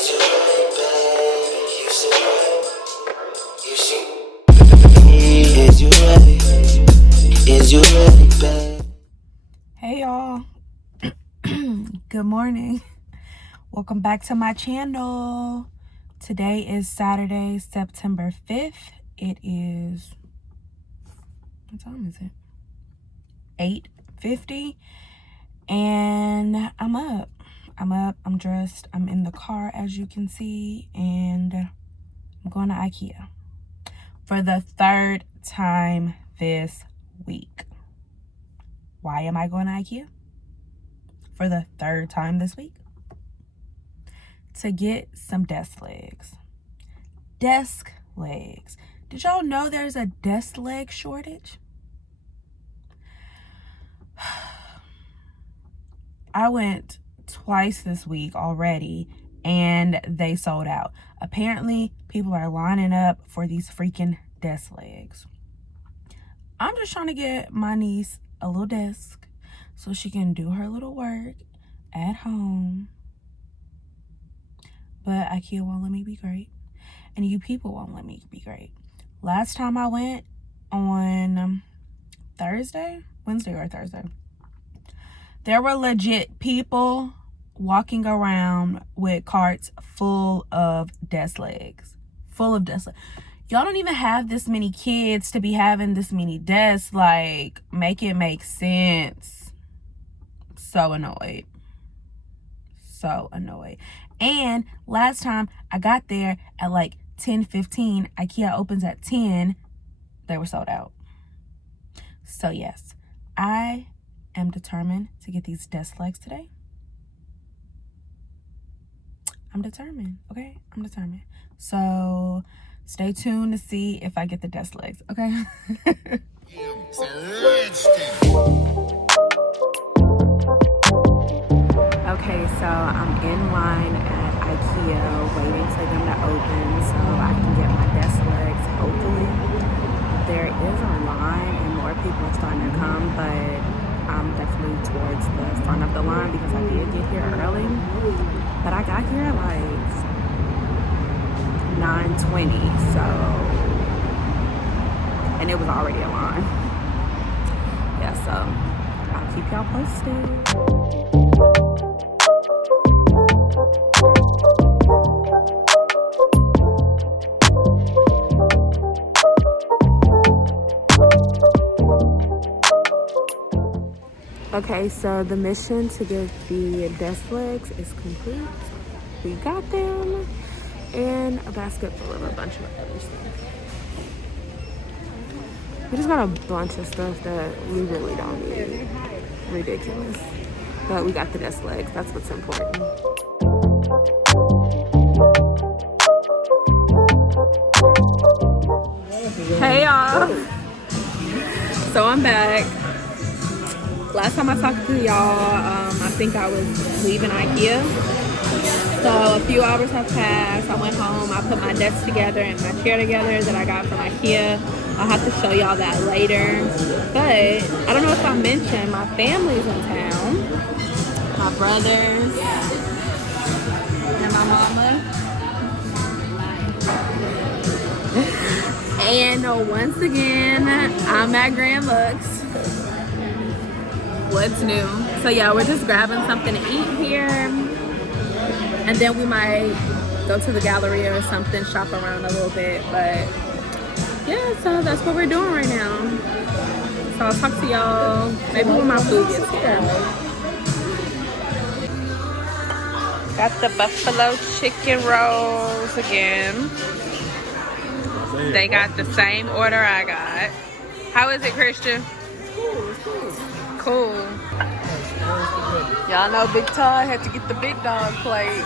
Hey y'all. Good morning. Welcome back to my channel. Today is Saturday, September 5th. It is, what time is it? 8:50. And I'm up, I'm dressed, I'm in the car as you can see, and I'm going to Ikea for the third time this week. Why am I going to Ikea for the third time this week? To get some desk legs. Desk legs. Did y'all know there's a desk leg shortage? I went twice this week already and they sold out. Apparently, people are lining up for these freaking desk legs. I'm just trying to get my niece a little desk so she can do her little work at home. But Ikea won't let me be great. And you people won't let me be great. Last time I went on Wednesday or Thursday, there were legit people walking around with carts full of desk legs. Full of desk legs. Y'all don't even have this many kids to be having this many desks. Like, make it make sense. So annoyed. So annoyed. And last time I got there at like 10:15, Ikea opens at 10, they were sold out. So yes, I am determined to get these desk legs today. I'm determined, okay? I'm determined. So stay tuned to see if I get the desk legs, okay? Okay, so I'm in line at Ikea waiting for them to open so I can get my desk legs, hopefully. There is a line and more people are starting to come, but I'm definitely towards the front of the line because I did get here early. But I got here at like 9:20, so, and it was already a line. Yeah, so I'll keep y'all posted. Okay, so the mission to get the desk legs is complete. We got them, and a basket full of a bunch of other stuff. We just got a bunch of stuff that we really don't need. Ridiculous. But we got the desk legs. That's what's important. Hey y'all. So I'm back. Last time I talked to y'all, I think I was leaving Ikea. So a few hours have passed. I went home. I put my desk together and my chair together that I got from Ikea. I'll have to show y'all that later. But I don't know if I mentioned, my family's in town. My brothers and my mama. And once again, I'm at Grand Lux. What's new? So yeah, we're just grabbing something to eat here, and then we might go to the Galleria or something, shop around a little bit. But yeah, so that's what we're doing right now. So I'll talk to y'all maybe when my food gets here. Got the buffalo chicken rolls again. They got the same order I got. How is it, Christian? Cool. Y'all know Big Todd had to get the big dog plate.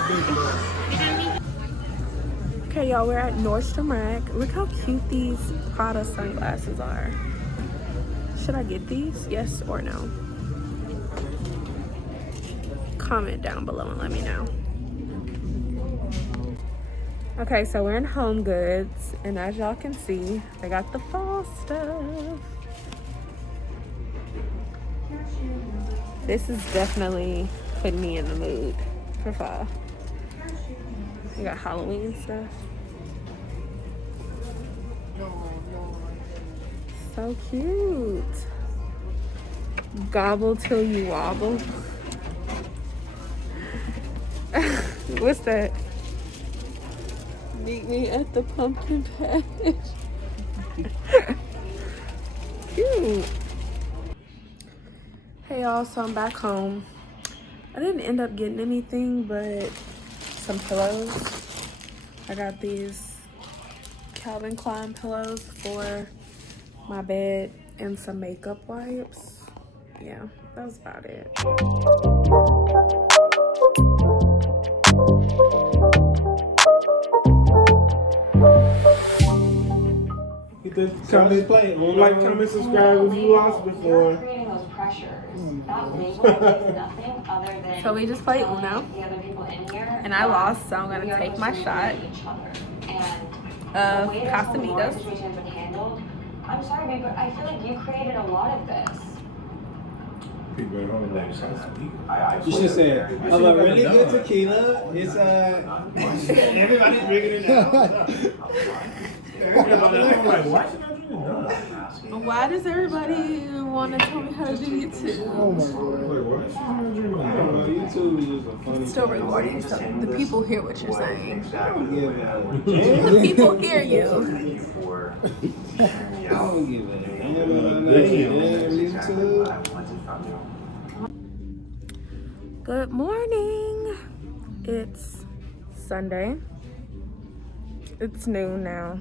Okay, y'all, we're at Nordstrom Rack. Look how cute these Prada sunglasses are. Should I get these? Yes or no? Comment down below and let me know. Okay, so we're in Home Goods, and as y'all can see, they got the fall stuff. This is definitely putting me in the mood for fall. We got Halloween stuff. So cute. Gobble till you wobble. What's that? Meet me at the pumpkin patch. Cute. Hey y'all, so I'm back home. I didn't end up getting anything but some pillows. I got these Calvin Klein pillows for my bed and some makeup wipes. Yeah, that was about it. Hit the comment, play, like, comment, subscribe if you lost before. So we just played Uno, and I lost, so I'm gonna take my shot of Casamigos. I'm sorry, babe, but I feel like you created a lot of this. You should say, of a really good tequila, it's everybody's drinking it now. Everybody's like, why should I drink it? Why does everybody want to tell me how to do YouTube? Oh my god. YouTube is a funny. It's still recording, so the people hear what you're saying. Yeah. The people hear you. I don't give a damn. Good morning. It's Sunday. It's noon now.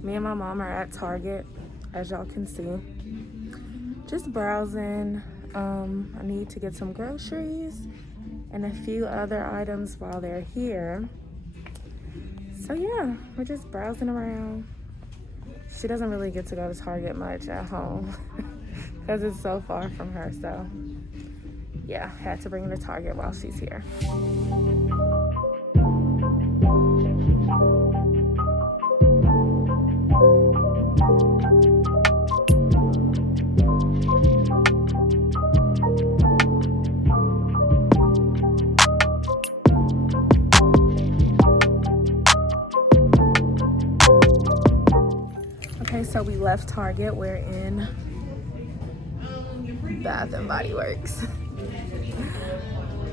Me and my mom are at Target, as y'all can see. Just browsing. I need to get some groceries and a few other items while they're here. So yeah, we're just browsing around. She doesn't really get to go to Target much at home because it's so far from her. So yeah, had to bring her to Target while she's here. Okay, so we left Target. We're in Bath and Body Works.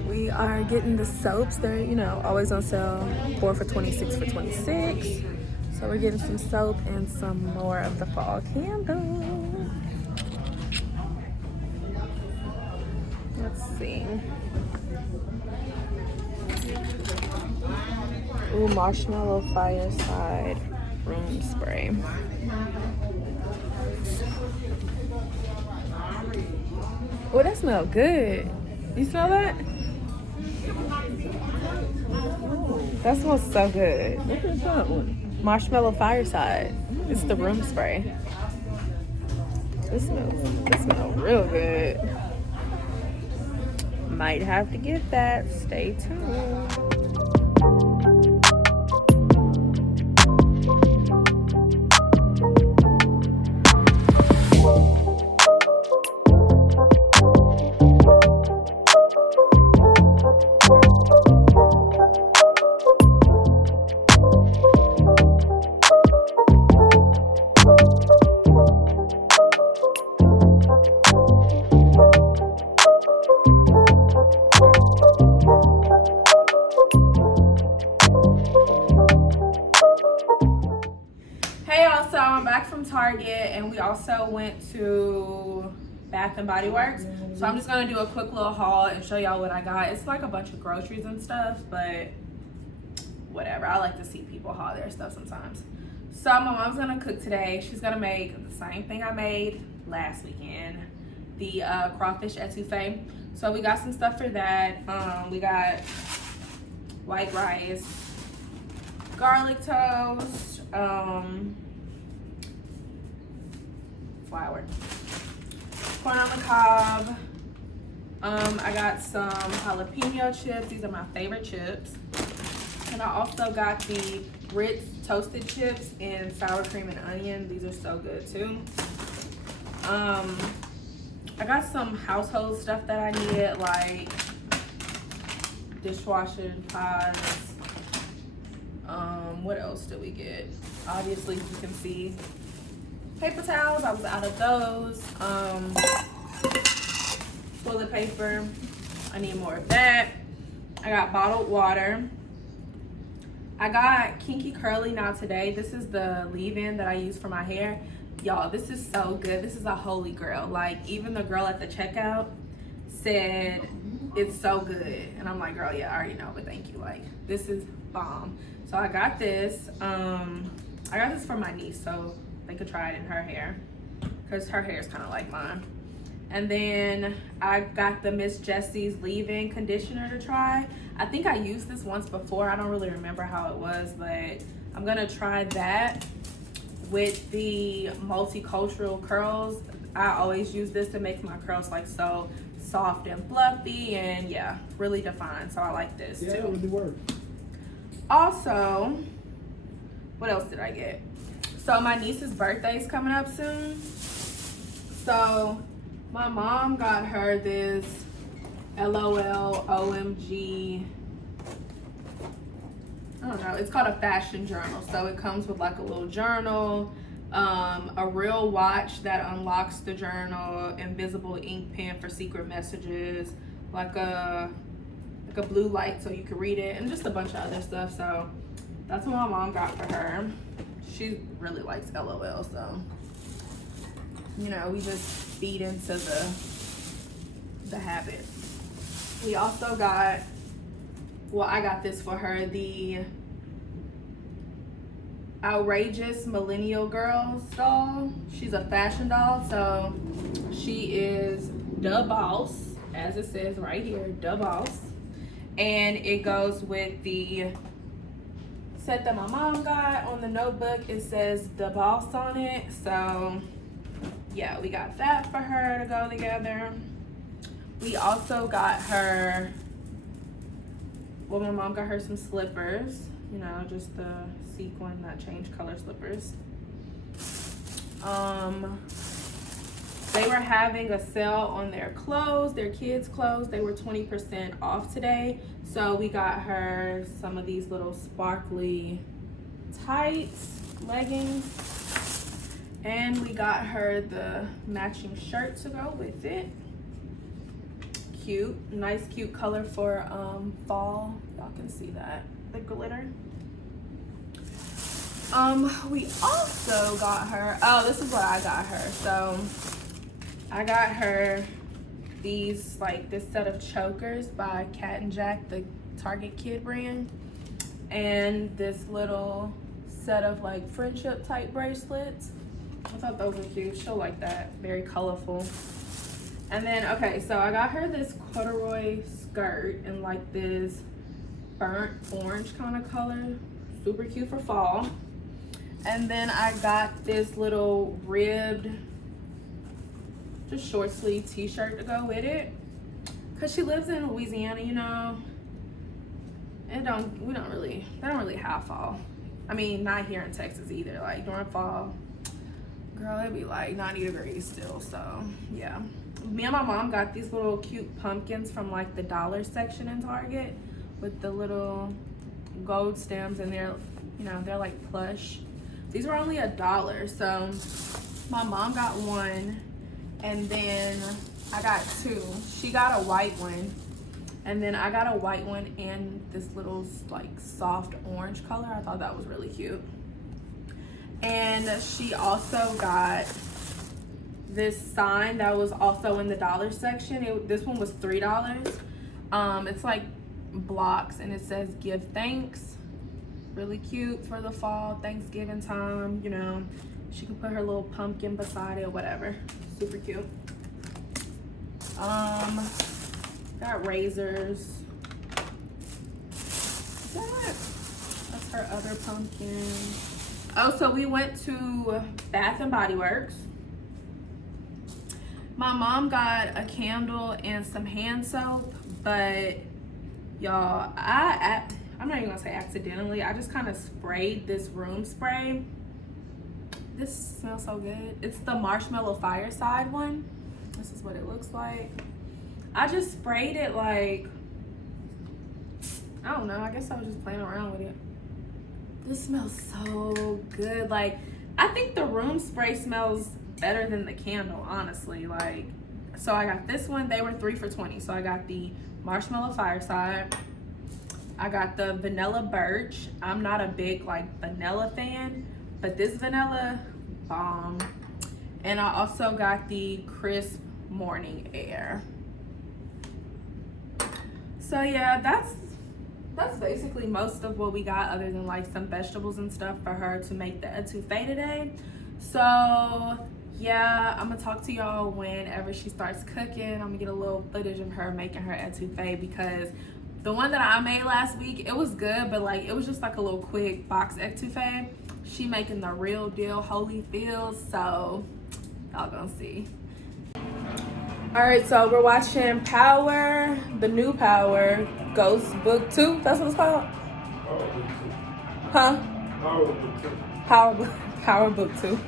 We are getting the soaps. They're, you know, always on sale. 4 for $26 for $26. So we're getting some soap and some more of the fall candles. Let's see. Ooh, Marshmallow Fireside Room Spray. Oh, that smells good. You smell that? That smells so good. Look at that one. Marshmallow Fireside. It's the room spray. This smells real good. Might have to get that. Stay tuned. Target, and we also went to Bath and Body Works. So I'm just gonna do a quick little haul and show y'all what I got. It's like a bunch of groceries and stuff, but whatever. I like to see people haul their stuff sometimes. So my mom's gonna cook today. She's gonna make the same thing I made last weekend, the crawfish etouffee. So we got some stuff for that. We got white rice, garlic toast, flour, corn on the cob. I got some jalapeno chips. These are my favorite chips. And I also got the Ritz toasted chips in sour cream and onion. These are so good too. I got some household stuff that I needed, like dishwashing pods, What else did we get? Obviously, you can see paper towels. I was out of those. Toilet paper. I need more of that. I got bottled water. I got Kinky Curly now today. This is the leave-in that I use for my hair. Y'all, this is so good. This is a holy grail. Like, even the girl at the checkout said it's so good. And I'm like, girl, yeah, I already know, but thank you. Like, this is bomb. So I got this. I got this for my niece so they could try it in her hair, because her hair is kind of like mine. And then I got the Miss Jessie's leave-in conditioner to try. I think I used this once before. I don't really remember how it was, but I'm gonna try that with the multicultural curls. I always use this to make my curls like so soft and fluffy and yeah, really defined. So I like this too. Yeah, it really worked. Also, what else did I get? So my niece's birthday is coming up soon. So my mom got her this LOL OMG, I don't know, it's called a fashion journal. So it comes with like a little journal, a real watch that unlocks the journal, invisible ink pen for secret messages, like a blue light so you can read it, and just a bunch of other stuff. So that's what my mom got for her. She really likes LOL, so you know, we just feed into the habit. We also got, well, I got this for her, the Outrageous Millennial Girls doll. She's a fashion doll, so she is the boss, as it says right here, the boss. And it goes with the set that my mom got. On the notebook, it says the boss on it. So yeah, we got that for her to go together. We also got her, well, my mom got her some slippers, you know, just the sequin that change color slippers. They were having a sale on their clothes, their kids' clothes. They were 20% off today. So we got her some of these little sparkly tights, leggings. And we got her the matching shirt to go with it. Cute, nice cute color for fall. Y'all can see that, the glitter. We also got her, oh, this is what I got her. So I got her these, like this set of chokers by Cat and Jack, the Target Kid brand. And this little set of like friendship type bracelets. I thought those were cute. She'll like that, very colorful. And then, okay, so I got her this corduroy skirt in like this burnt orange kind of color. Super cute for fall. And then I got this little ribbed, just short sleeve t-shirt to go with it. Cause she lives in Louisiana, you know. They don't really have fall. I mean, not here in Texas either. Like during fall, girl, it'd be like 90 degrees still, so yeah. Me and my mom got these little cute pumpkins from like the dollar section in Target with the little gold stems, and they're, you know, they're like plush. These were only $1, so my mom got one, and then I got two. She got a white one, and then I got a white one in this little like soft orange color. I thought that was really cute. And she also got this sign that was also in the dollar section. This one was $3. It's like blocks, and it says "Give Thanks." Really cute for the fall, Thanksgiving time. You know, she can put her little pumpkin beside it or whatever. Super cute. Got razors. That's her other pumpkin. Oh, so we went to Bath and Body Works. My mom got a candle and some hand soap, but y'all, I'm not even gonna say accidentally, I just kind of sprayed this room spray. This smells so good. It's the Marshmallow Fireside one. This is what it looks like. I just sprayed it like, I don't know, I guess I was just playing around with it. This smells so good. Like, I think the room spray smells better than the candle, honestly. Like, so I got this one. They were 3 for $20. So I got the marshmallow fireside. I got the vanilla birch. I'm not a big like vanilla fan, but this vanilla bomb. And I also got the crisp morning air. So yeah, that's basically most of what we got, other than like some vegetables and stuff for her to make the etouffee today. So yeah, I'm gonna talk to y'all whenever she starts cooking. I'm gonna get a little footage of her making her etouffee, because the one that I made last week, it was good, but like it was just like a little quick box etouffee. She making the real deal Holyfield, so y'all gonna see. All right, so we're watching Power, the new Power, Ghost Book 2. That's what it's called? Huh? Power Book 2.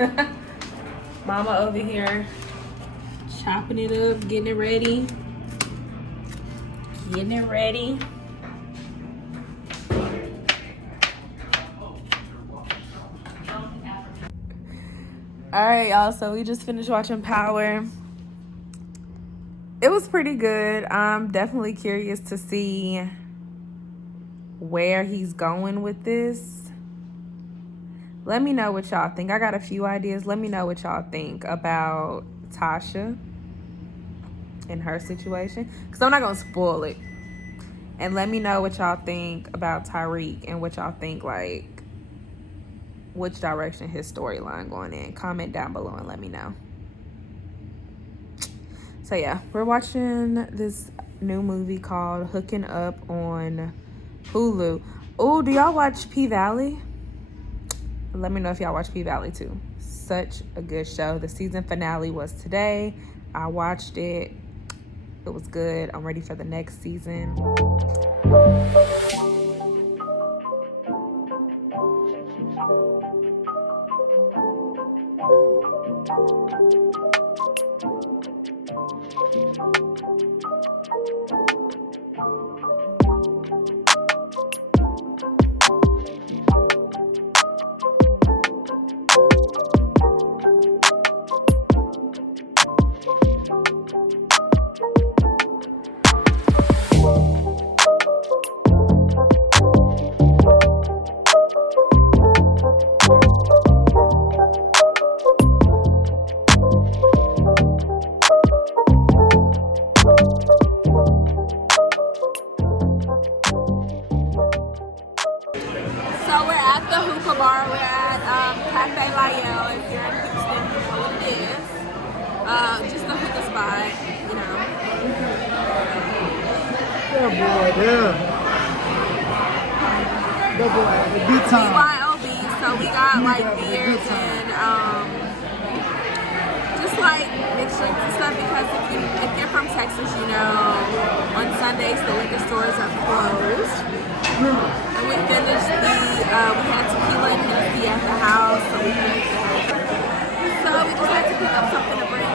Mama over here chopping it up, getting it ready. All right, y'all, so we just finished watching Power. It was pretty good. I'm definitely curious to see where he's going with this. Let me know what y'all think. I got a few ideas. Let me know what y'all think about Tasha and her situation, because I'm not going to spoil it. And let me know what y'all think about Tyreek and what y'all think, like, which direction his storyline going in. Comment down below and let me know. So yeah, we're watching this new movie called Hooking Up on Hulu. Oh, do y'all watch P-Valley? Let me know if y'all watch P-Valley too. Such a good show. The season finale was today. I watched it. It was good. I'm ready for the next season. So we're at the hookah bar. We're at Cafe Lyell. If you're in Houston, you know what it is. Just a hookah spot, you know. Yeah, boy, yeah. That boy at the beat time. BYOB. So we got like beers and just like mixed drinks and stuff, because if you're from Texas, you know, on Sundays the liquor stores are closed. And we finished we had tequila and Hennessy at the house, so we just had to pick up something to bring